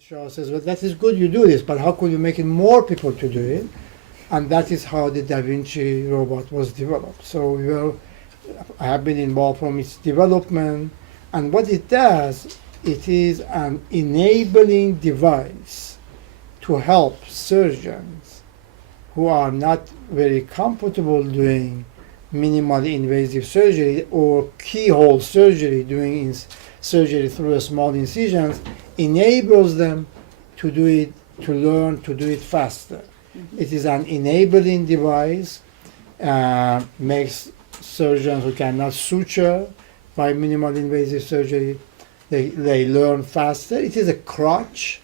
Shaw says, well, that is good, you do this, but how could you make it more people to do it? And that is how the Da Vinci robot was developed. So I have been involved from its development, and what it does, it is an enabling device to help surgeons who are not very comfortable doing minimally invasive surgery or keyhole surgery, doing surgery through a small incisions, enables them to do it, to learn to do it faster. Mm-hmm. It is an enabling device, makes surgeons who cannot suture by minimally invasive surgery, they learn faster. It is a crutch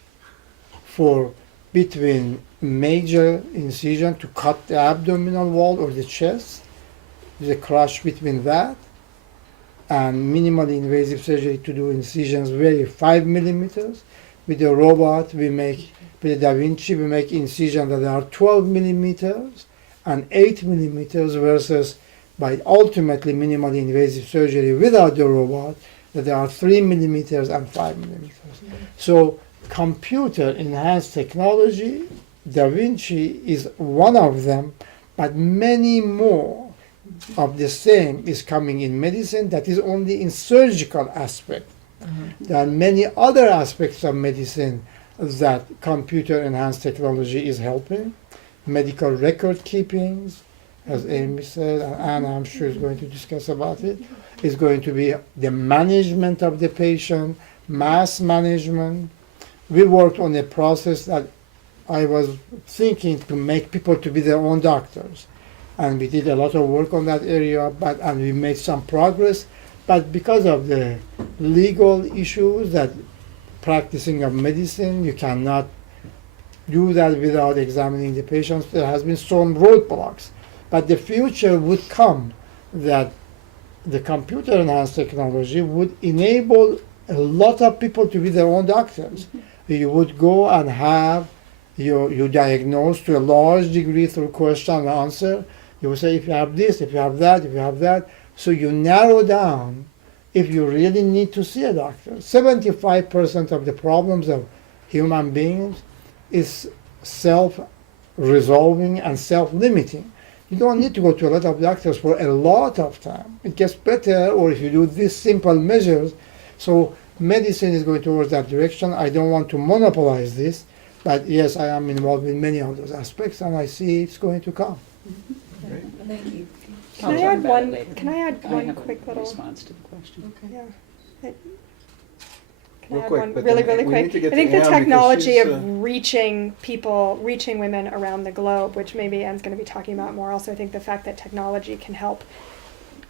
for between major incision to cut the abdominal wall or the chest. There's a crutch between that and minimally invasive surgery to do incisions vary 5 millimeters. With the robot, with the Da Vinci, we make incisions that are 12 millimeters and 8 millimeters versus by ultimately minimally invasive surgery without the robot, that there are 3 millimeters and 5 millimeters. Mm-hmm. So computer enhanced technology, Da Vinci is one of them, but many more of the same is coming in medicine. That is only in surgical aspect. Mm-hmm. There are many other aspects of medicine that computer enhanced technology is helping. Medical record keeping, as Amy said, and Anna I'm sure is going to discuss about it, is going to be the management of the patient, mass management. We worked on a process that I was thinking to make people to be their own doctors. And we did a lot of work on that area, and we made some progress. But because of the legal issues that practicing of medicine, you cannot do that without examining the patients, there has been some roadblocks. But the future would come that the computer enhanced technology would enable a lot of people to be their own doctors. Mm-hmm. You would go and have you diagnose to a large degree through question and answer. You will say, if you have this, if you have that, if you have that. So you narrow down if you really need to see a doctor. 75% of the problems of human beings is self-resolving and self-limiting. You don't need to go to a lot of doctors for a lot of time. It gets better, or if you do these simple measures. So medicine is going towards that direction. I don't want to monopolize this, but yes, I am involved in many of those aspects, and I see it's going to come. Mm-hmm. Great. Thank you. Can I add one? Can I add one quick little response to the question? Okay. Yeah. Can Real I add quick, one but really, then really we quick? need to get I think to the Anne because technology she's, of reaching people, reaching women around the globe, which maybe Anne's going to be talking about more. Also, I think the fact that technology can help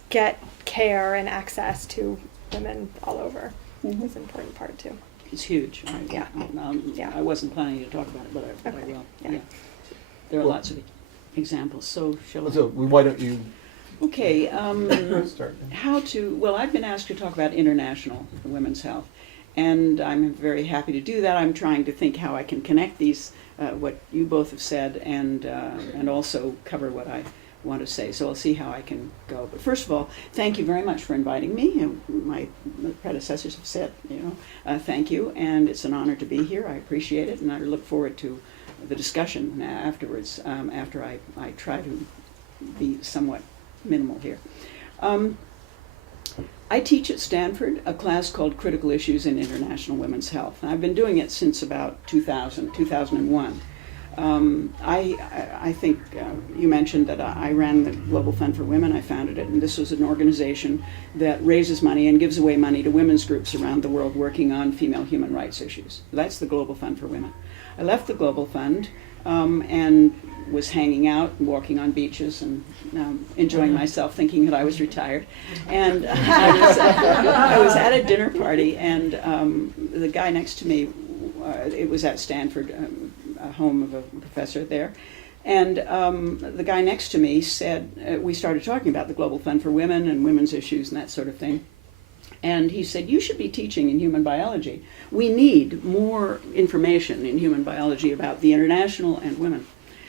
get care and access to women all over is an important part too. It's huge. Yeah. I wasn't planning to talk about it, but I will. Yeah. There are lots of examples. So shall I? So why don't you Okay. start? Well, I've been asked to talk about international women's health, and I'm very happy to do that. I'm trying to think how I can connect these, what you both have said, and also cover what I want to say. So I'll see how I can go. But first of all, thank you very much for inviting me. My predecessors have said, thank you, and it's an honor to be here. I appreciate it, and I look forward to the discussion afterwards, after I try to be somewhat minimal here. I teach at Stanford a class called Critical Issues in International Women's Health. And I've been doing it since about 2001. I think you mentioned that I ran the Global Fund for Women. I founded it, and this was an organization that raises money and gives away money to women's groups around the world working on female human rights issues. That's the Global Fund for Women. I left the Global Fund and was hanging out and walking on beaches and enjoying myself, thinking that I was retired. And I was at a dinner party, and the guy next to me, it was at Stanford, a home of a professor there, and the guy next to me said, we started talking about the Global Fund for Women and women's issues and that sort of thing. And he said, you should be teaching in human biology. We need more information in human biology about the international and women.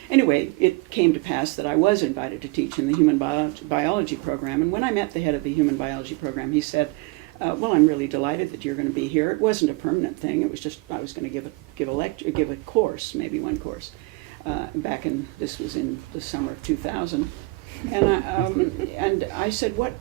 Anyway, it came to pass that I was invited to teach in the human biology program. And when I met the head of the human biology program, he said, well, I'm really delighted that you're going to be here. It wasn't a permanent thing. It was just I was going to give a lecture, give a course, maybe one course. This was in the summer of 2000. And I said, what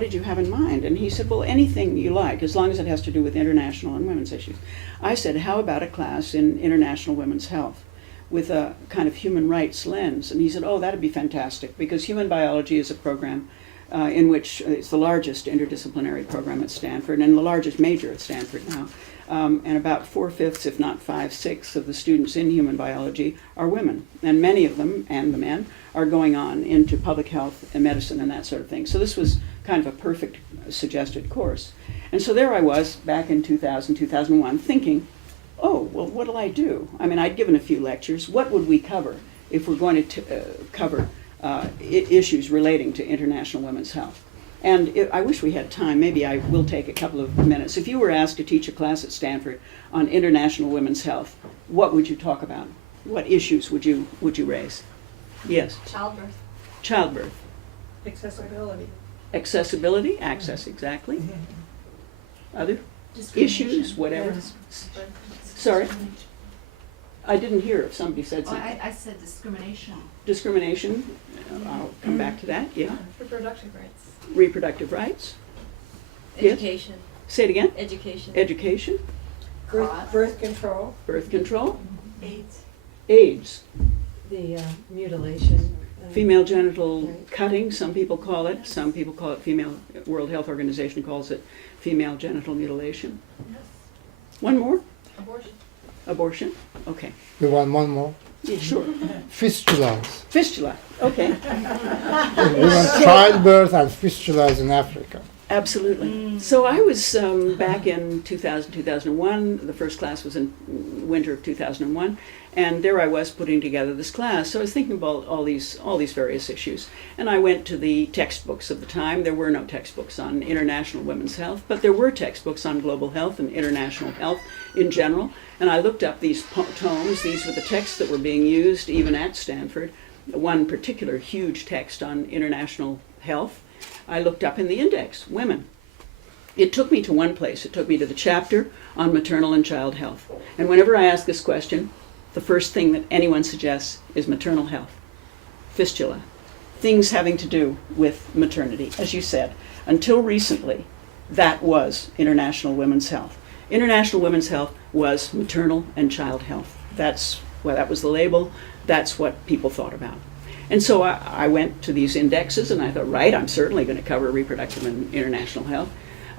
did you have in mind? And he said, well, anything you like, as long as it has to do with international and women's issues. I said, how about a class in international women's health with a kind of human rights lens? And he said, oh, that'd be fantastic, because human biology is a program in which it's the largest interdisciplinary program at Stanford and the largest major at Stanford now. And about 4/5, if not 5/6, of the students in human biology are women. And many of them, and the men, are going on into public health and medicine and that sort of thing. So this was kind of a perfect suggested course. And so there I was back in 2000, 2001 thinking, oh, well, what'll I do? I mean, I'd given a few lectures. What would we cover if we're going to cover issues relating to international women's health? And I wish we had time. Maybe I will take a couple of minutes. If you were asked to teach a class at Stanford on international women's health, what would you talk about? What issues would you raise? Yes. Childbirth. Childbirth. Accessibility. Accessibility, access, exactly. Other issues, whatever. Sorry, I didn't hear if somebody said something. I said discrimination. Discrimination, I'll come back to that, yeah. Reproductive rights. Reproductive rights. Yes. Education. Say it again. Education. Education. Birth control, Birth control. AIDS. AIDS. the mutilation. Female genital Right. cutting, some people call it. Some people call it World Health Organization calls it female genital mutilation. Yes. One more? Abortion. Abortion? Okay. You want one more? Yeah, sure. Fistulas. Fistula. Okay. We want childbirth and fistulas in Africa. Absolutely. So I was back in 2000, 2001. The first class was in winter of 2001. And there I was putting together this class. So I was thinking about all these various issues. And I went to the textbooks of the time. There were no textbooks on international women's health, but there were textbooks on global health and international health in general. And I looked up these tomes. These were the texts that were being used even at Stanford. One particular huge text on international health I looked up in the index, women. It took me to one place. It took me to the chapter on maternal and child health. And whenever I ask this question, the first thing that anyone suggests is maternal health, fistula, things having to do with maternity. As you said, until recently, that was international women's health. International women's health was maternal and child health. That was the label. That's what people thought about. And so I went to these indexes and I thought, right, I'm certainly going to cover reproductive and international health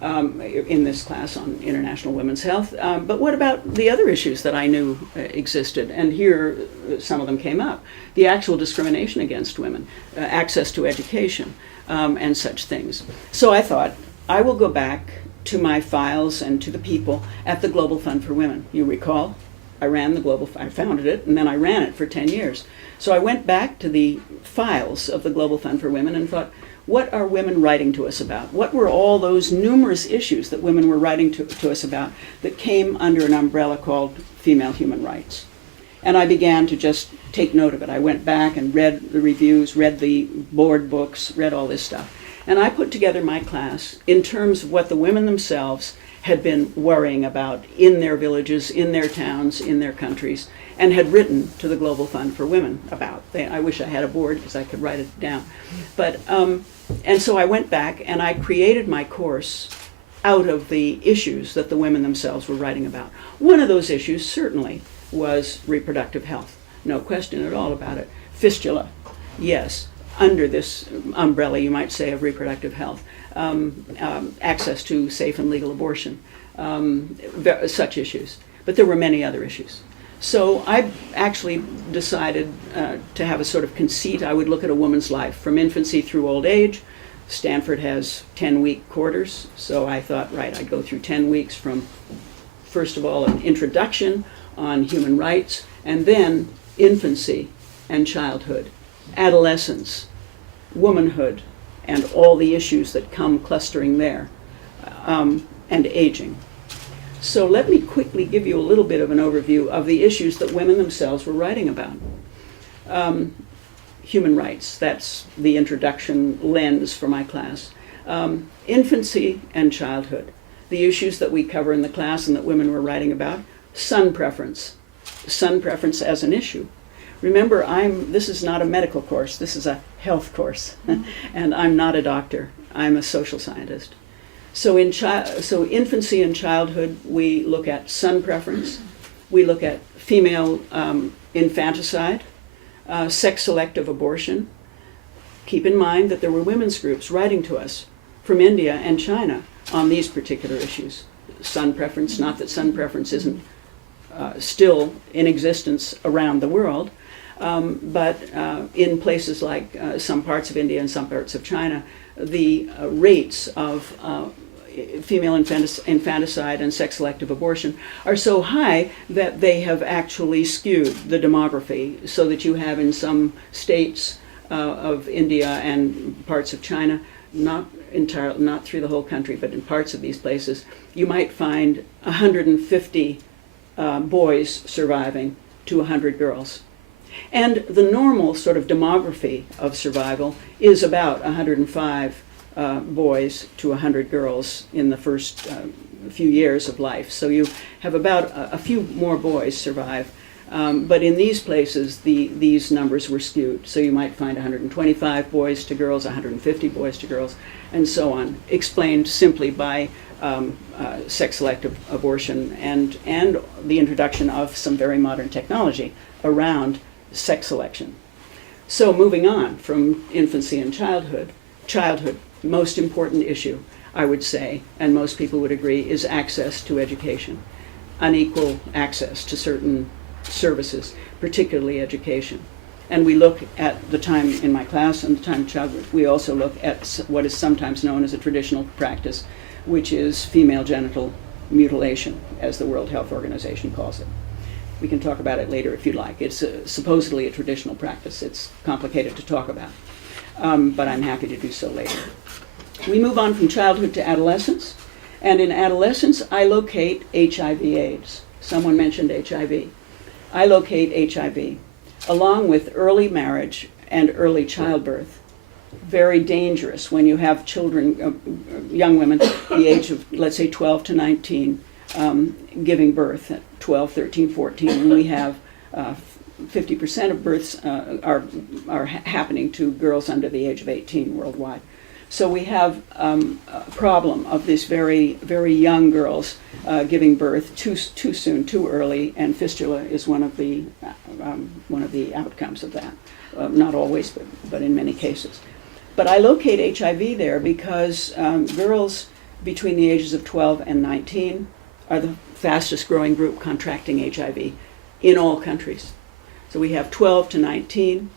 in this class on international women's health. But what about the other issues that I knew existed? And here some of them came up. The actual discrimination against women, access to education, and such things. So I thought, I will go back to my files and to the people at the Global Fund for Women. You recall? I founded it, and then I ran it for 10 years. So I went back to the files of the Global Fund for Women and thought, what are women writing to us about? What were all those numerous issues that women were writing to us about that came under an umbrella called female human rights? And I began to just take note of it. I went back and read the reviews, read the board books, read all this stuff. And I put together my class in terms of what the women themselves had been worrying about in their villages, in their towns, in their countries, and had written to the Global Fund for Women about. I wish I had a board because I could write it down. But and so I went back and I created my course out of the issues that the women themselves were writing about. One of those issues certainly was reproductive health. No question at all about it. Fistula, yes, under this umbrella, you might say, of reproductive health. Access to safe and legal abortion, such issues. But there were many other issues. So I actually decided to have a sort of conceit. I would look at a woman's life from infancy through old age. Stanford has 10-week quarters, so I thought, right, I'd go through 10 weeks from, first of all, an introduction on human rights, and then infancy and childhood, adolescence, womanhood, and all the issues that come clustering there, and aging. So let me quickly give you a little bit of an overview of the issues that women themselves were writing about. human rights. That's the introduction lens for my class. Infancy and childhood, the issues that we cover in the class and that women were writing about. Sun preference as an issue. Remember, this is not a medical course, this is a health course, and I'm not a doctor, I'm a social scientist. So so infancy and childhood, we look at sun preference, we look at female infanticide, sex-selective abortion. Keep in mind that there were women's groups writing to us from India and China on these particular issues. Sun preference, not that sun preference isn't still in existence around the world, but in places like some parts of India and some parts of China, the rates of female infanticide and sex-selective abortion are so high that they have actually skewed the demography, so that you have in some states of India and parts of China, not through the whole country, but in parts of these places, you might find 150 boys surviving to 100 girls. And the normal sort of demography of survival is about 105 boys to 100 girls in the first few years of life. So you have about a few more boys survive. But in these places, these numbers were skewed. So you might find 125 boys to girls, 150 boys to girls, and so on, explained simply by sex-selective abortion and the introduction of some very modern technology around sex selection. So moving on from infancy and childhood, most important issue, I would say, and most people would agree, is access to education, unequal access to certain services, particularly education. And we look at the time in my class and the time of childhood. We also look at what is sometimes known as a traditional practice, which is female genital mutilation, as the World Health Organization calls it. We can talk about it later if you'd like. It's supposedly a traditional practice. It's complicated to talk about, but I'm happy to do so later. We move on from childhood to adolescence, and in adolescence I locate HIV/AIDS. Someone mentioned HIV. I locate HIV, along with early marriage and early childbirth. Very dangerous when you have children, young women, the age of, let's say, 12 to 19, giving birth at 12, 13, 14, and we have 50% of births are happening to girls under the age of 18 worldwide. So we have a problem of these very, very young girls giving birth too soon, too early, and fistula is one of the outcomes of that. Not always, but in many cases. But I locate HIV there because girls between the ages of 12 and 19 are the fastest growing group contracting HIV in all countries. So we have 12 to 19.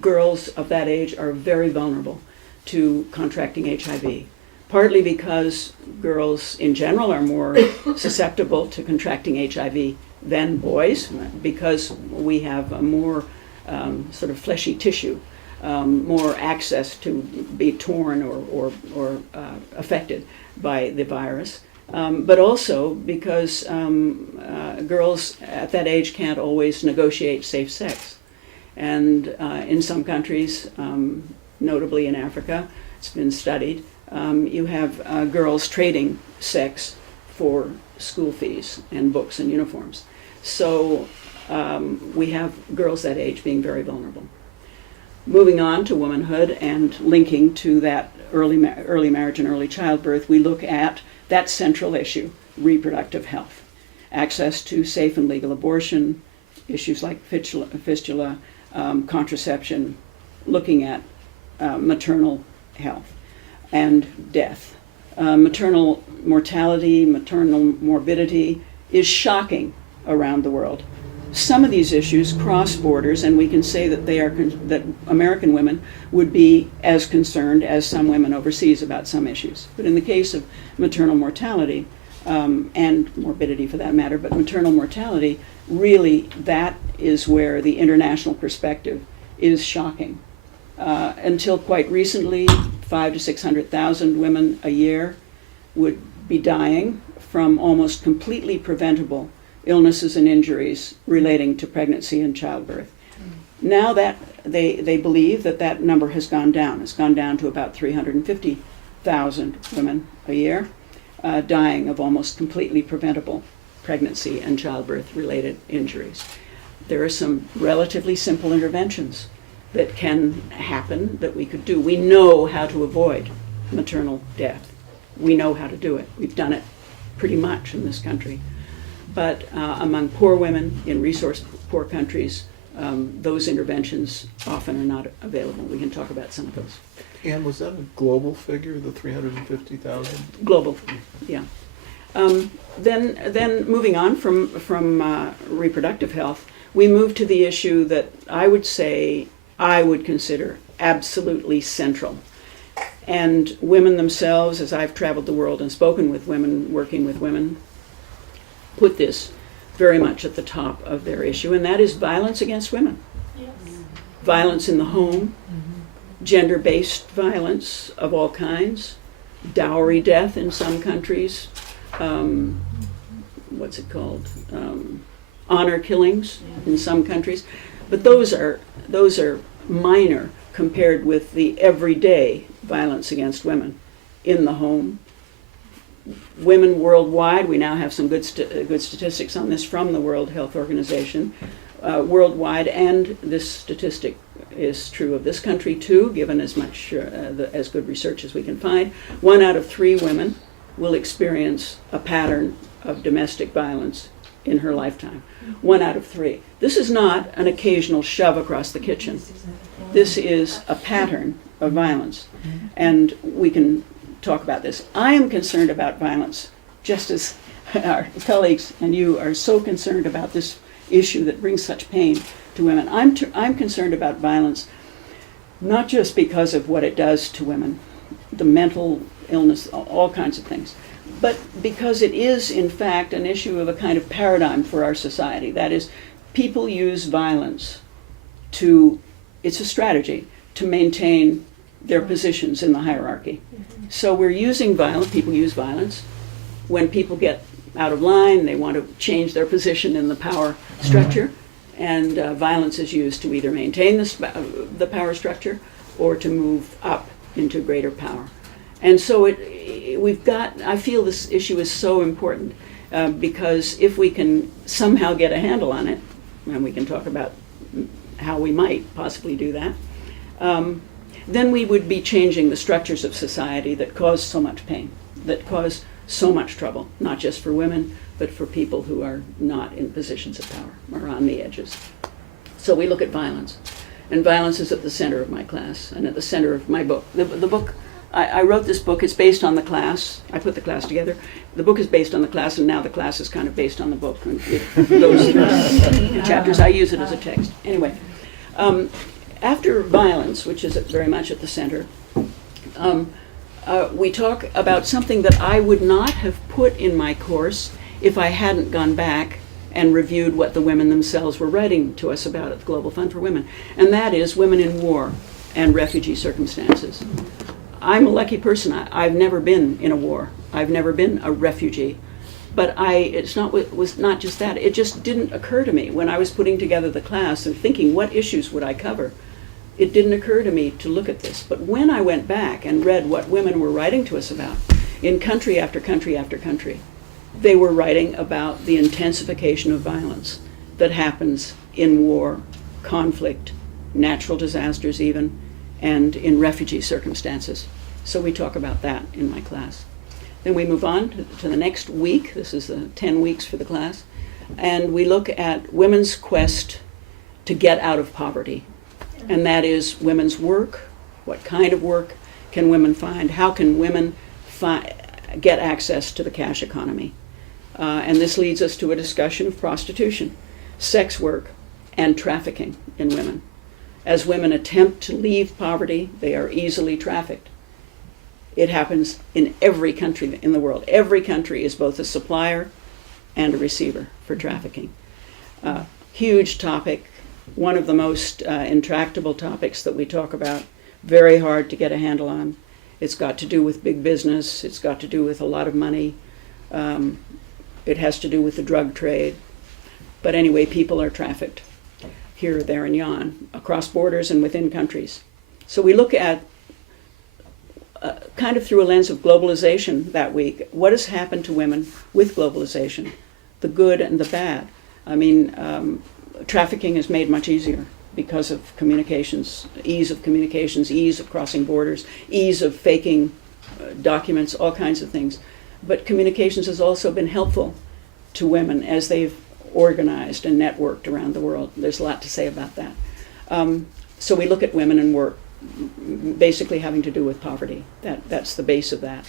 Girls of that age are very vulnerable to contracting HIV, partly because girls in general are more susceptible to contracting HIV than boys, because we have a more sort of fleshy tissue, more access to be torn or affected by the virus. But also because girls at that age can't always negotiate safe sex. And in some countries, notably in Africa, it's been studied, you have girls trading sex for school fees and books and uniforms. So we have girls that age being very vulnerable. Moving on to womanhood and linking to that early marriage and early childbirth, we look at that central issue, reproductive health. Access to safe and legal abortion, issues like fistula, contraception, looking at maternal health and death. Maternal mortality, maternal morbidity is shocking around the world. Some of these issues cross borders, and we can say that that American women would be as concerned as some women overseas about some issues. But in the case of maternal mortality, and morbidity for that matter, but maternal mortality, really that is where the international perspective is shocking. Until quite recently, 500,000 to 600,000 women a year would be dying from almost completely preventable illnesses and injuries relating to pregnancy and childbirth. Now that they believe that that number has gone down. It's gone down to about 350,000 women a year dying of almost completely preventable pregnancy and childbirth-related injuries. There are some relatively simple interventions that can happen that we could do. We know how to avoid maternal death. We know how to do it. We've done it pretty much in this country. But among poor women in resource-poor countries, those interventions often are not available. We can talk about some of those. And was that a global figure, the 350,000? Global, yeah. Then moving on from reproductive health, we move to the issue that I would consider absolutely central. And women themselves, as I've traveled the world and spoken with women, working with women, put this very much at the top of their issue, and that is violence against women. Yes. Violence in the home, gender-based violence of all kinds, dowry death in some countries, what's it called? Honor killings in some countries. But those are minor compared with the everyday violence against women in the home. Women worldwide, we now have some good statistics on this from the World Health Organization, worldwide, and this statistic is true of this country too, given as much as good research as we can find. 1 out of 3 women will experience a pattern of domestic violence in her lifetime. 1 out of 3. This is not an occasional shove across the kitchen. This is a pattern of violence, and we can talk about this. I am concerned about violence, just as our colleagues and you are so concerned about this issue that brings such pain to women. I'm concerned about violence, not just because of what it does to women, the mental illness, all kinds of things, but because it is, in fact, an issue of a kind of paradigm for our society. That is, people use violence it's a strategy to maintain their positions in the hierarchy. So we're using violence, people use violence. When people get out of line, they want to change their position in the power structure, and violence is used to either maintain the power structure or to move up into greater power. And so I feel this issue is so important because if we can somehow get a handle on it, and we can talk about how we might possibly do that, then we would be changing the structures of society that cause so much pain, that cause so much trouble, not just for women, but for people who are not in positions of power or on the edges. So we look at violence, and violence is at the center of my class and at the center of my book. The book, I wrote this book, it's based on the class. I put the class together. The book is based on the class, and now the class is kind of based on the book. And those chapters, I use it as a text. Anyway, after violence, which is very much at the center, we talk about something that I would not have put in my course if I hadn't gone back and reviewed what the women themselves were writing to us about at the Global Fund for Women, and that is women in war and refugee circumstances. I'm a lucky person. I've never been in a war. I've never been a refugee. But it was not just that. It just didn't occur to me when I was putting together the class and thinking, what issues would I cover? It didn't occur to me to look at this. But when I went back and read what women were writing to us about, in country after country after country, they were writing about the intensification of violence that happens in war, conflict, natural disasters even, and in refugee circumstances. So we talk about that in my class. Then we move on to the next week. This is 10 weeks for the class. And we look at women's quest to get out of poverty. And that is women's work. What kind of work can women find? How can women get access to the cash economy? And this leads us to a discussion of prostitution, sex work, and trafficking in women. As women attempt to leave poverty, they are easily trafficked. It happens in every country in the world. Every country is both a supplier and a receiver for trafficking. Huge topic, one of the most intractable topics that we talk about, very hard to get a handle on. It's got to do with big business. It's got to do with a lot of money. It has to do with the drug trade. But anyway, people are trafficked. here, there, and yon, across borders and within countries. So we look at, kind of through a lens of globalization that week, what has happened to women with globalization, the good and the bad. I mean, trafficking is made much easier because of communications, ease of crossing borders, ease of faking documents, all kinds of things. But communications has also been helpful to women as they've organized and networked around the world. There's a lot to say about that. So we look at women and work, basically having to do with poverty. That's the base of that.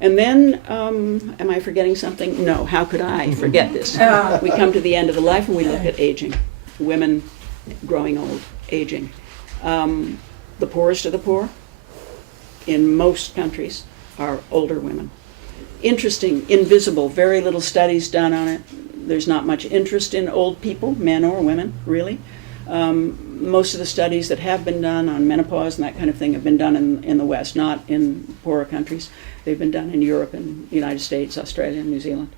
And then, am I forgetting something? No, how could I forget this? We come to the end of the life and we look at aging. Women growing old, aging. The poorest of the poor in most countries are older women. Interesting, invisible, very little studies done on it. There's not much interest in old people, men or women, really. Most of the studies that have been done on menopause and that kind of thing have been done in the West, not in poorer countries. They've been done in Europe and the United States, Australia, and New Zealand.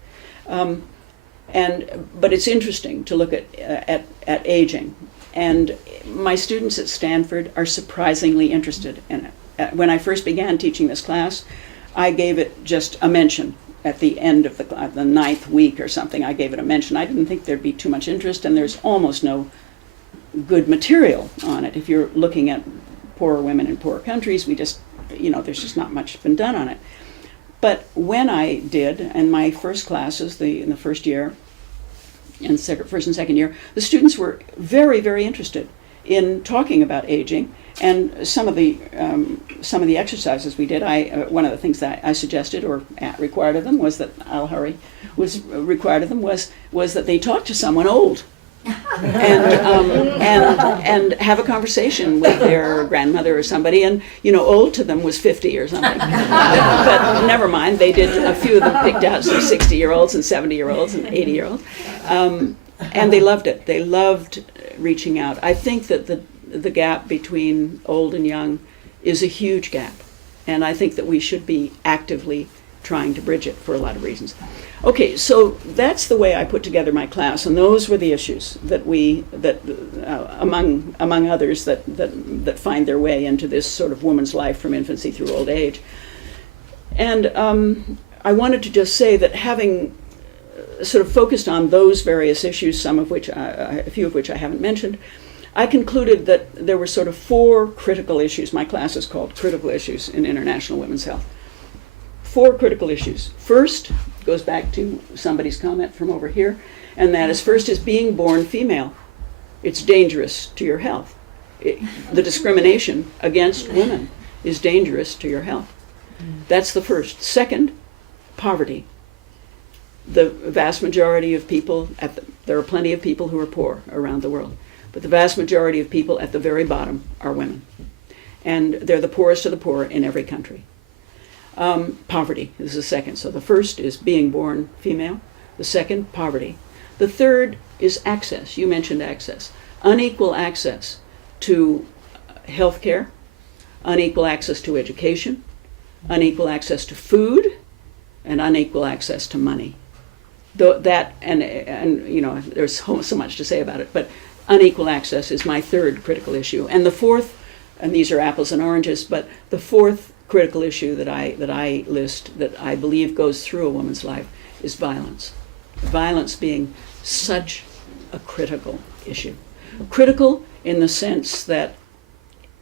But it's interesting to look at aging. And my students at Stanford are surprisingly interested in it. When I first began teaching this class, I gave it just a mention at the end of the 9th week or something. I gave it a mention. I didn't think there'd be too much interest, and there's almost no good material on it. If you're looking at poorer women in poorer countries, there's just not much been done on it. But when I did, in my first classes, in the first year, and first and second year, the students were very, very interested in talking about aging. And some of the exercises we did, one of the things that I suggested or required of them was that required of them was that they talk to someone old, and have a conversation with their grandmother or somebody. And old to them was 50 or something. But never mind, they did. A few of them picked out some 60-year-olds and 70-year-olds and 80-year-olds, and they loved it. They loved reaching out. I think that the gap between old and young is a huge gap, and I think that we should be actively trying to bridge it for a lot of reasons. Okay, so that's the way I put together my class, and those were the issues that among others that find their way into this sort of woman's life from infancy through old age. And I wanted to just say that having sort of focused on those various issues, a few of which I haven't mentioned, I concluded that there were sort of 4 critical issues. My class is called Critical Issues in International Women's Health. 4 critical issues. First, goes back to somebody's comment from over here, and that is, first is being born female. It's dangerous to your health. The discrimination against women is dangerous to your health. That's the first. Second, poverty. The vast majority of people, there are plenty of people who are poor around the world, but the vast majority of people at the very bottom are women. And they're the poorest of the poor in every country. Poverty is the second. So the first is being born female. The second, poverty. The third is access. You mentioned access. Unequal access to health care, unequal access to education, unequal access to food, and unequal access to money. That, and there's so much to say about it, but unequal access is my third critical issue. And the fourth, and these are apples and oranges, but the fourth critical issue that I list, that I believe goes through a woman's life, is violence. Violence being such a critical issue. Critical in the sense that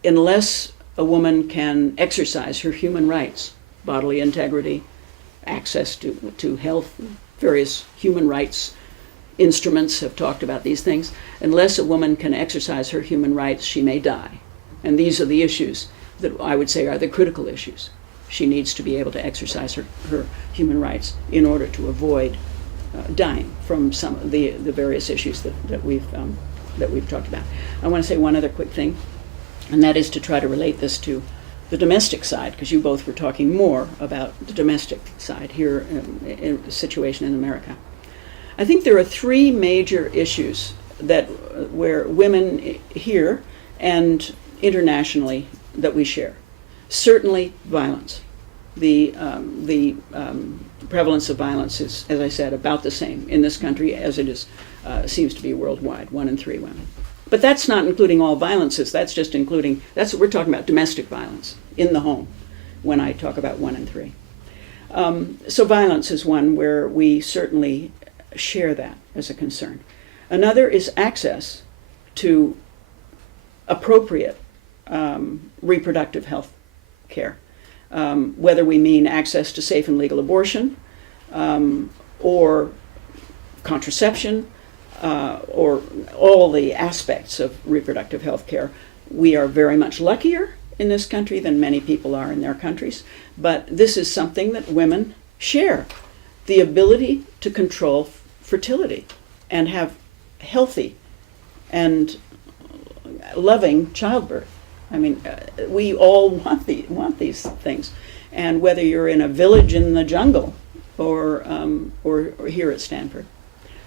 unless a woman can exercise her human rights, bodily integrity, access to health, various human rights instruments have talked about these things, unless a woman can exercise her human rights, she may die. And these are the issues that I would say are the critical issues. She needs to be able to exercise her human rights in order to avoid dying from some of the various issues that we've talked about. I want to say one other quick thing, and that is to try to relate this to the domestic side, because you both were talking more about the domestic side here in the situation in America. I think there are 3 major issues where women here and internationally that we share. Certainly violence. The prevalence of violence is, as I said, about the same in this country as it is seems to be worldwide, 1 in 3 women. But that's not including all violences. That's just including, that's what we're talking about, domestic violence in the home when I talk about 1 in 3. So violence is one where we certainly share that as a concern. Another is access to appropriate reproductive health care, whether we mean access to safe and legal abortion, or contraception, or all the aspects of reproductive health care. We are very much luckier in this country than many people are in their countries, but this is something that women share, the ability to control fertility and have healthy and loving childbirth. I mean, we all want these things, and whether you're in a village in the jungle or here at Stanford.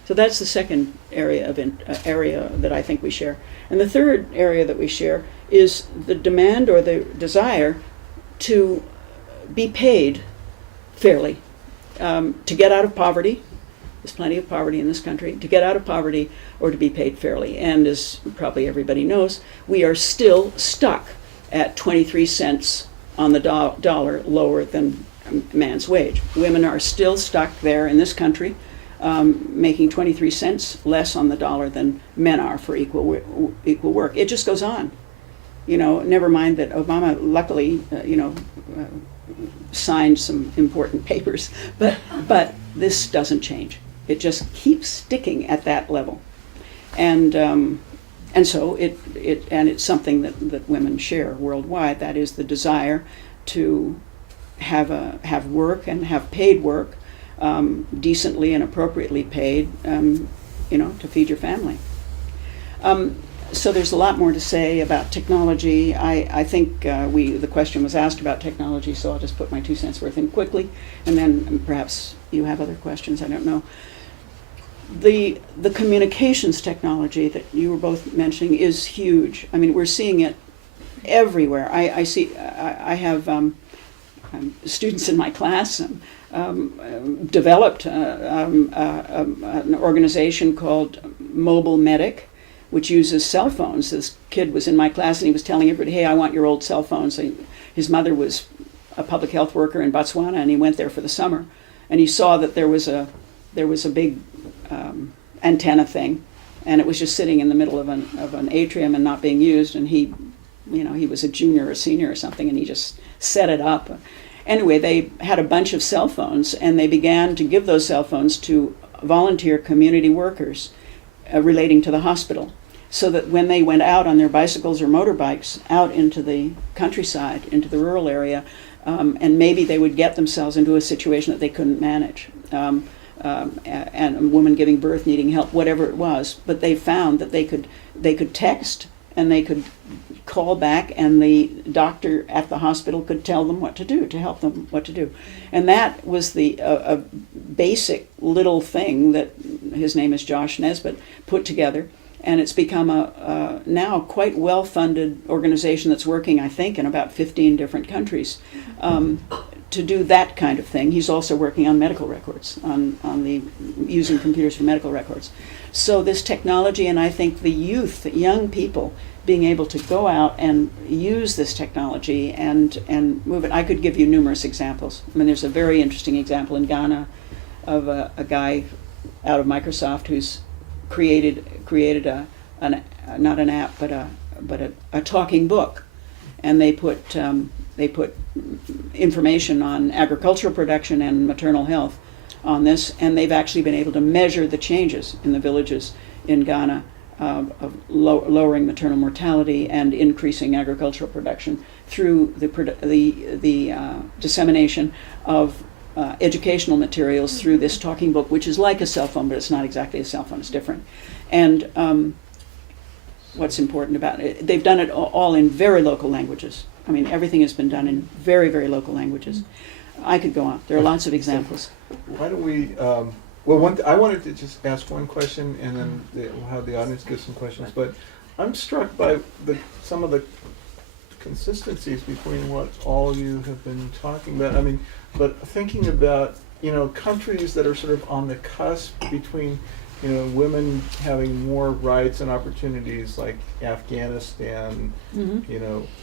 So that's the second area that I think we share. And the third area that we share is the demand or the desire to be paid fairly, to get out of poverty. There's plenty of poverty in this country. To get out of poverty or to be paid fairly. And as probably everybody knows, we are still stuck at 23 cents on the dollar lower than man's wage. Women are still stuck there in this country, making 23 cents less on the dollar than men are for equal work. It just goes on. You know, never mind that Obama luckily, signed some important papers, but this doesn't change. It just keeps sticking at that level, and so it's something that women share worldwide. That is the desire to have work and have paid work, decently and appropriately paid, to feed your family. So there's a lot more to say about technology. I think the question was asked about technology, so I'll just put my 2 cents worth in quickly, and then perhaps you have other questions, I don't know. The communications technology that you were both mentioning is huge. I mean, we're seeing it everywhere. I have students in my class developed an organization called Mobile Medic, which uses cell phones. This kid was in my class and he was telling everybody, hey, I want your old cell phones. His mother was a public health worker in Botswana, and he went there for the summer. And he saw that there was a big antenna thing, and it was just sitting in the middle of an atrium and not being used. And he was a junior or senior or something, and he just set it up. Anyway, they had a bunch of cell phones, and they began to give those cell phones to volunteer community workers relating to the hospital, so that when they went out on their bicycles or motorbikes out into the countryside, into the rural area, and maybe they would get themselves into a situation that they couldn't manage, and a woman giving birth needing help, whatever it was, but they found that they could text and they could call back, and the doctor at the hospital could tell them what to do, to help them what to do. And that was a basic little thing that his name is Josh Nesbitt put together, and it's become a now quite well-funded organization that's working, I think, in about 15 different countries to do that kind of thing. He's also working on medical records, on using computers for medical records. So this technology, and I think the youth, young people, being able to go out and use this technology and move it. I could give you numerous examples. I mean, there's a very interesting example in Ghana of a guy out of Microsoft who's created not an app but a talking book, and they put information on agricultural production and maternal health on this, and they've actually been able to measure the changes in the villages in Ghana of lowering maternal mortality and increasing agricultural production through the dissemination of educational materials through this talking book, which is like a cell phone, but it's not exactly a cell phone, it's different. And what's important about it, they've done it all in very local languages. I mean, everything has been done in very, very local languages. I could go on. There are lots of examples. Why don't we, I wanted to just ask one question, and then we'll have the audience give some questions. But I'm struck by some of the consistencies between what all you have been talking about. I mean, but thinking about, countries that are sort of on the cusp between women having more rights and opportunities like Afghanistan,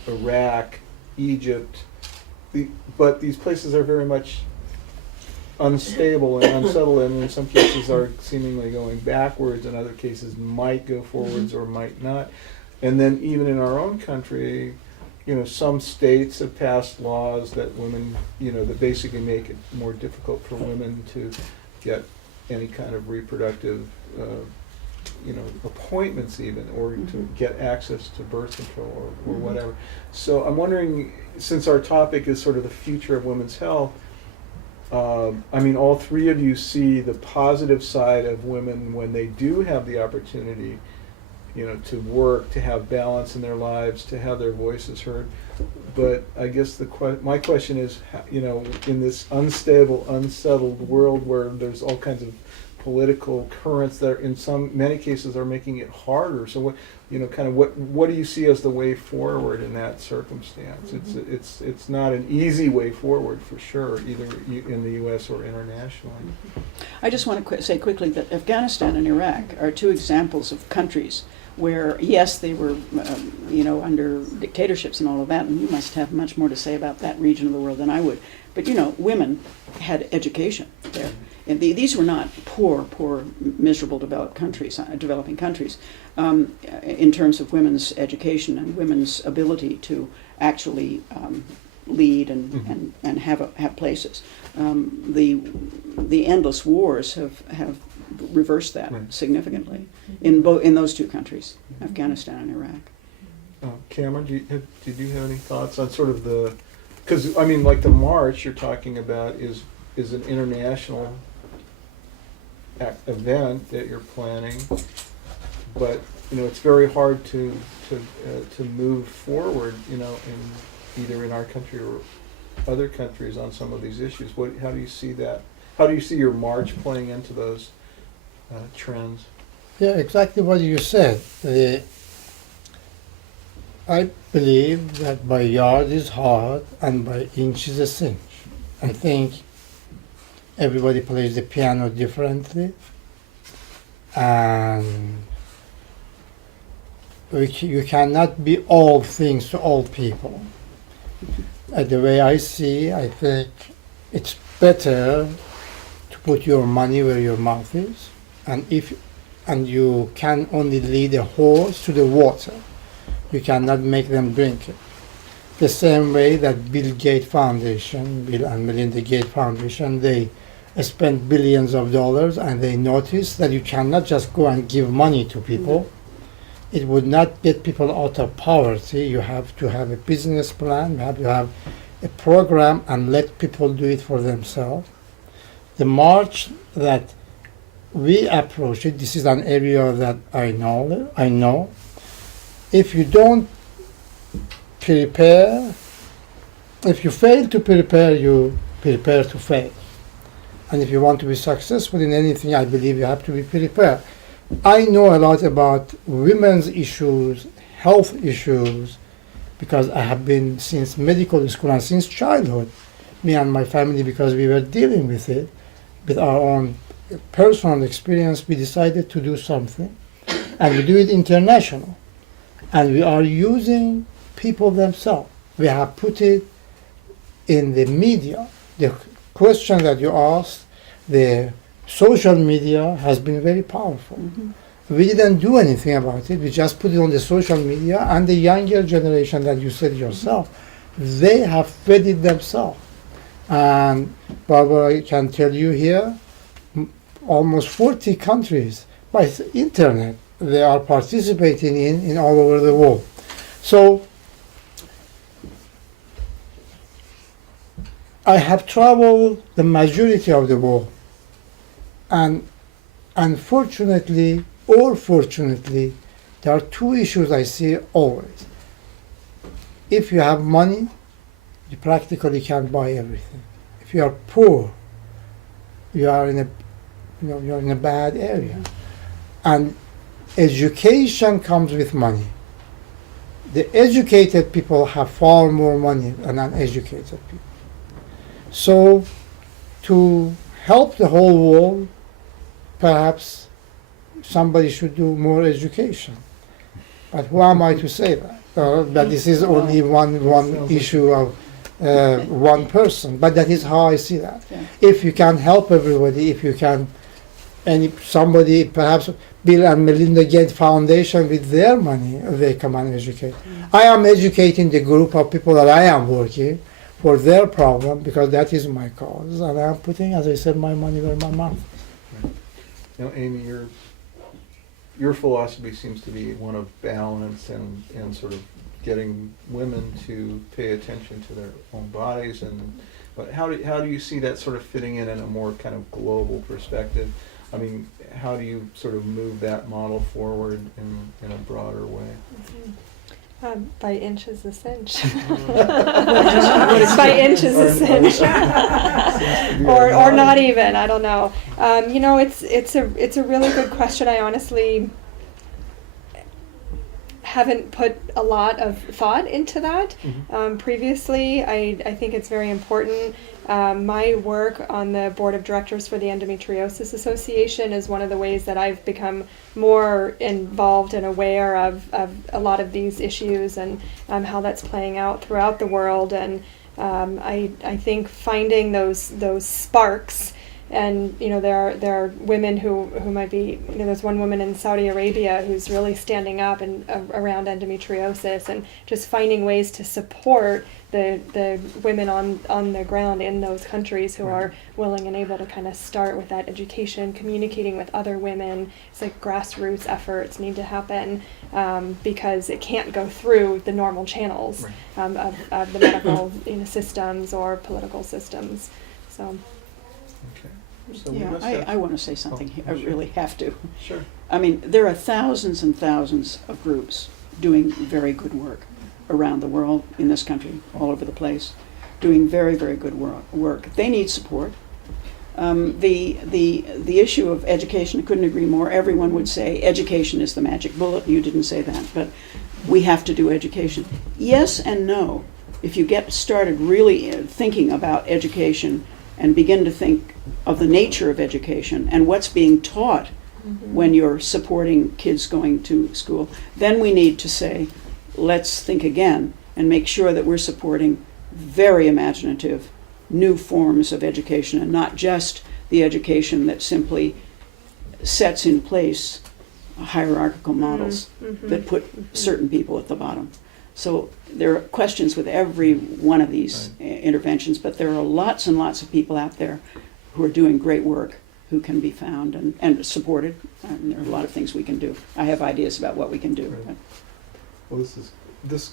Iraq, Egypt, but these places are very much unstable and unsettled, and in some cases are seemingly going backwards, in other cases might go forwards or might not. And then even in our own country, some states have passed laws that women, that basically make it more difficult for women to get any kind of reproductive, appointments even, or to get access to birth control or whatever. So I'm wondering, since our topic is sort of the future of women's health, all three of you see the positive side of women when they do have the opportunity, to work, to have balance in their lives, to have their voices heard. But I guess my question is, in this unstable, unsettled world where there's all kinds of political currents that in many cases are making it harder. So what do you see as the way forward in that circumstance? It's not an easy way forward for sure, either in the U.S. or internationally. I just want to say quickly that Afghanistan and Iraq are two examples of countries where, yes, they were, under dictatorships and all of that, and you must have much more to say about that region of the world than I would. But, women had education there. And these were not poor, miserable developing countries, in terms of women's education and women's ability to actually lead and have places. The endless wars have reversed that significantly in those two countries, Afghanistan and Iraq. Camran, did you have any thoughts on sort of because like the march you're talking about is an international event that you're planning, but it's very hard to move forward, in either in our country or other countries on some of these issues. How do you see that? How do you see your march playing into those trends? Yeah, exactly what you said. I believe that by yard is hard and by inch is a cinch. I think everybody plays the piano differently, and you cannot be all things to all people. The way I see, I think it's better to put your money where your mouth is, and you can only lead a horse to the water. You cannot make them drink it. The same way that Bill and Melinda Gates Foundation, they spend billions of dollars, and they notice that you cannot just go and give money to people. It would not get people out of poverty. You have to have a business plan, you have to have a program, and let people do it for themselves. The march that we approach it, this is an area that I know. If you don't prepare, if you fail to prepare, you prepare to fail. And if you want to be successful in anything, I believe you have to be prepared. I know a lot about women's issues, health issues, because I have been since medical school and since childhood, me and my family, because we were dealing with it, with our own personal experience, we decided to do something, and we do it international. And we are using people themselves. We have put it in the media. The question that you asked, the social media has been very powerful. We didn't do anything about it. We just put it on the social media, and the younger generation that you said yourself, they have fed it themselves. And Barbara, I can tell you here, almost 40 countries by the internet they are participating in all over the world. So I have traveled the majority of the world, and unfortunately or fortunately, there are two issues I see always. If you have money, you practically can buy everything. If you are poor, you are in a bad area. And education comes with money. The educated people have far more money than uneducated people. So to help the whole world, perhaps somebody should do more education. But who am I to say that? That this is only one issue of one person. But that is how I see that. Yeah. If you can help everybody, if you can, and if somebody, perhaps Bill and Melinda Gates Foundation with their money, they come and educate. I am educating the group of people that I am working for their problem because that is my cause, and I'm putting, as I said, my money where my mouth. Now, Amy, your philosophy seems to be one of balance and sort of getting women to pay attention to their own bodies. But how do you see that sort of fitting in a more kind of global perspective? I mean, how do you sort of move that model forward in a broader way? By inches a cinch. What It's by inches a cinch. or not even. I don't know. You know, it's a really good question. I honestly haven't put a lot of thought into that previously. I think it's very important. My work on the board of directors for the Endometriosis Association is one of the ways that I've become more involved and aware of a lot of these issues and how that's playing out throughout the world. And I think finding those sparks. And you know, there are women who might be, you know, there's one woman in Saudi Arabia who's really standing up and around endometriosis, and just finding ways to support the women on the ground in those countries who are willing and able to kind of start with that education, communicating with other women. It's like grassroots efforts need to happen because it can't go through the normal channels of the medical systems or political systems. So. Okay. So we Yeah, must have, I want to say something here. I sure. really have to. Sure. I mean, there are thousands and thousands of groups doing very good work around the world, in this country, all over the place, doing very, very good work. They need support. The issue of education, I couldn't agree more. Everyone would say education is the magic bullet. You didn't say that, but we have to do education. Yes and no. If you get started really thinking about education and begin to think of the nature of education and what's being taught when you're supporting kids going to school, then we need to say, let's think again and make sure that we're supporting very imaginative new forms of education and not just the education that simply sets in place hierarchical models that put certain people at the bottom. So there are questions with every one of these interventions, but there are lots and lots of people out there who are doing great work who can be found and supported. And there are a lot of things we can do. I have ideas about what we can do. Right. Well, this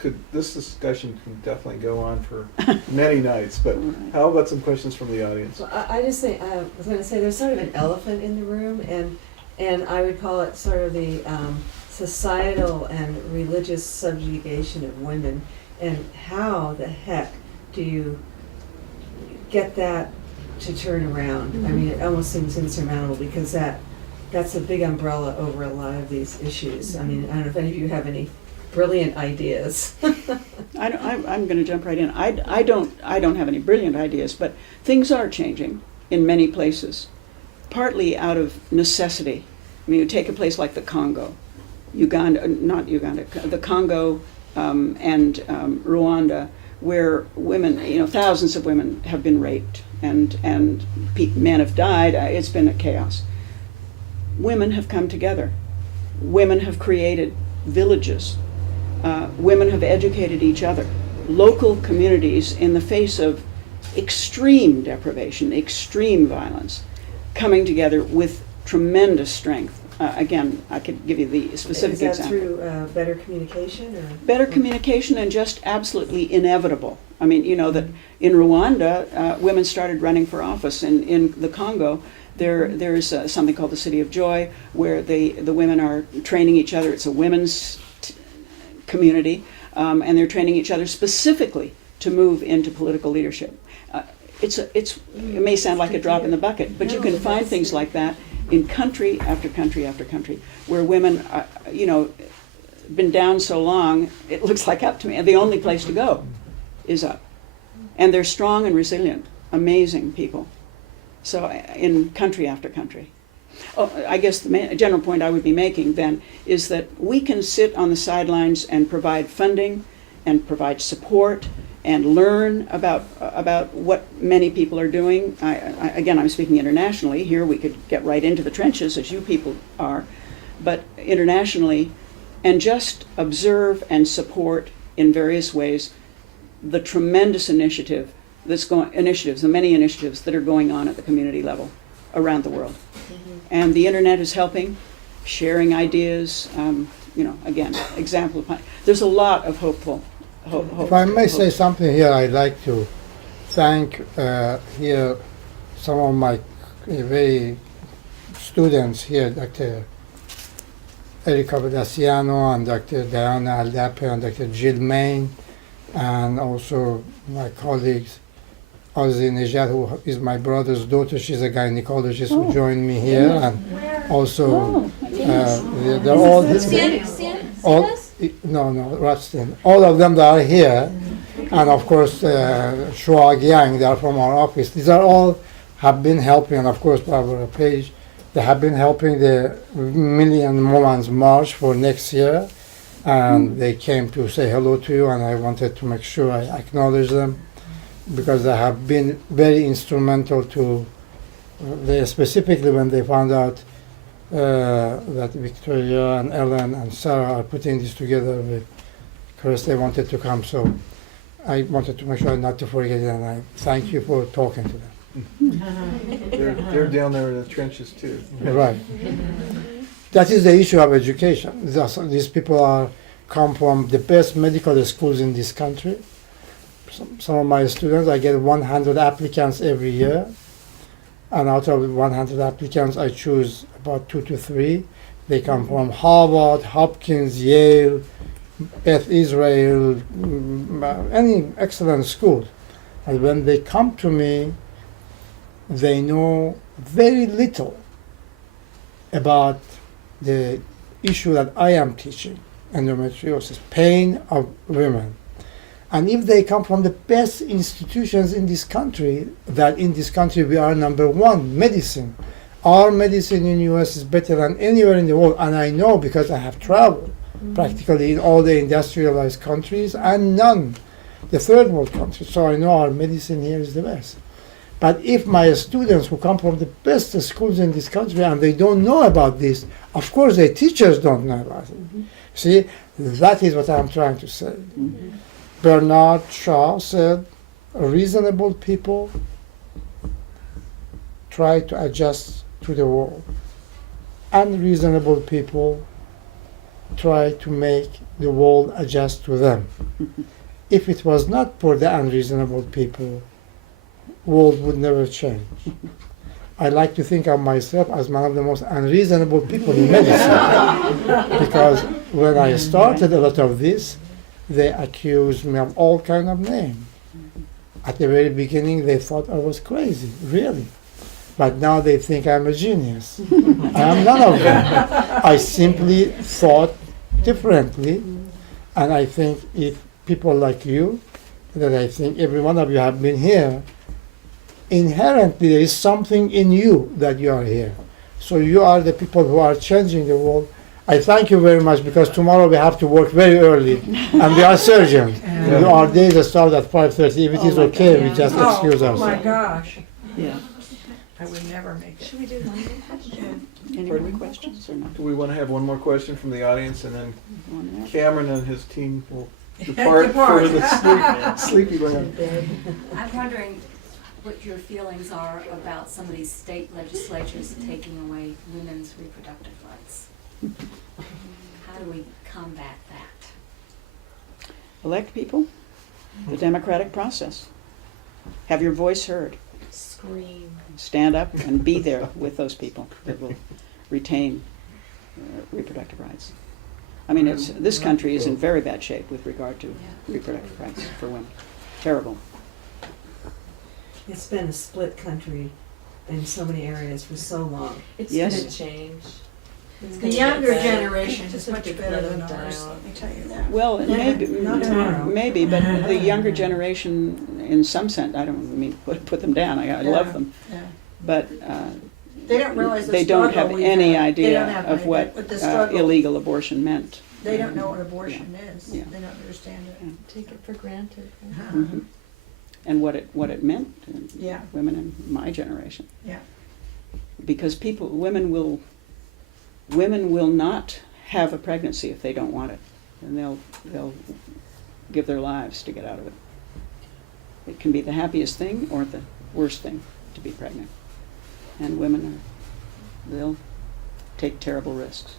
discussion can definitely go on for many nights. But how about some questions from the audience? Well, I just think, I was going to say, there's sort of an elephant in the room, and I would call it sort of the societal and religious subjugation of women, and how the heck do you get that to turn around? I mean, it almost seems insurmountable because that's a big umbrella over a lot of these issues. I mean, I don't know if any of you have any brilliant ideas. I'm going to jump right in. I don't have any brilliant ideas, but things are changing in many places, partly out of necessity. I mean, you take a place like the Congo, the Congo and Rwanda, where women, thousands of women have been raped and men have died. It's been a chaos. Women have come together. Women have created villages. Women have educated each other. Local communities, in the face of extreme deprivation, extreme violence, coming together with tremendous strength. Again, I could give you the specific example. Is that through better communication? Or? Better communication and just absolutely inevitable. I mean, that in Rwanda, women started running for office. In the Congo, there's something called the City of Joy, where the women are training each other. It's a women's community, and they're training each other specifically to move into political leadership. It may sound like a drop in the bucket, but you can find things like that in country after country after country, where women are, been down so long, it looks like up to me, and the only place to go is up. And they're strong and resilient, amazing people. So in country after country. Oh, I guess the general point I would be making then is that we can sit on the sidelines and provide funding and provide support and learn about what many people are doing. Again, I'm speaking internationally. Here we could get right into the trenches, as you people are, but internationally, and just observe and support in various ways the tremendous initiatives, the many initiatives that are going on at the community level around the world. And the internet is helping, sharing ideas, again, example of, there's a lot of hopeful. If I may say something here, I'd like to thank here some of my very students here, Dr. Erika Vedaciano and Dr. Diana Aldape and Dr. Jill Main, and also my colleagues, Hayden Nezhat, who is my brother's daughter. She's a gynecologist who joined me here, and also they're all Rustin. All of them that are here, and of course Shuag Yang, they are from our office. These are all have been helping, and of course Barbara Page, they have been helping the Million Women's March for next year, and they came to say hello to you, and I wanted to make sure I acknowledge them, because they have been very instrumental to, they specifically when they found out that Victoria and Ellen and Sarah are putting this together with Chris, they wanted to come, so I wanted to make sure not to forget it, and I thank you for talking to them. They're down there in the trenches too. Right. That is the issue of education. These people come from the best medical schools in this country. Some of my students, I get 100 applicants every year, and out of 100 applicants, I choose about 2 to 3. They come from Harvard, Hopkins, Yale, Beth Israel, any excellent schools. And when they come to me, they know very little about the issue that I am teaching, endometriosis, pain of women. And if they come from the best institutions in this country, that in this country we are number one, medicine. Our medicine in the US is better than anywhere in the world, and I know because I have traveled practically in all the industrialized countries and none, the third world countries. So I know our medicine here is the best. But if my students who come from the best schools in this country and they don't know about this, of course their teachers don't know about it. See, that is what I'm trying to say. Bernard Shaw said, reasonable people try to adjust to the world. Unreasonable people try to make the world adjust to them. If it was not for the unreasonable people, world would never change. I like to think of myself as one of the most unreasonable people in medicine, because when I started a lot of this, they accused me of all kind of names. At the very beginning, they thought I was crazy, really. But now they think I'm a genius. I am none of them. I simply thought differently, and I think if people like you, that I think every one of you have been here, inherently there is something in you that you are here. So you are the people who are changing the world. I thank you very much, because tomorrow we have to work very early, and we are surgeons. Our days start at 5:30. If it is okay, we just excuse Oh my ourselves. gosh, Yeah. I would never make it. Should we do one? Any more questions or not? Do we want to have one more question from the audience, and then One more? Cameron and his team will depart for the sleepy land? I'm wondering what your feelings are about some of these state legislatures taking away women's reproductive rights. How do we combat that? Elect people, the democratic process. Have your voice heard. Scream. Stand up and be there with those people that will retain reproductive rights. I mean, this country is in very bad shape with regard to reproductive rights for women. Terrible. It's been a split country in so many areas for so long. It's Yes. gonna change. It's The gonna younger get better. generation is Just a much big better than let 'em ours, down. let me tell you that. Well, Not tomorrow. maybe, but the younger generation, in some sense, I don't mean put them down. I love Yeah. them, Yeah. but They don't realize the they don't struggle have we've any had. They don't idea have of any- what the struggle. illegal abortion meant. They don't know what abortion is. Yeah. They don't understand it. Take it for granted. Mhm. And what it meant to Yeah. women in my generation. Yeah. Because women will not have a pregnancy if they don't want it, and they'll give their lives to get out of it. It can be the happiest thing or the worst thing to be pregnant, and they'll take terrible risks.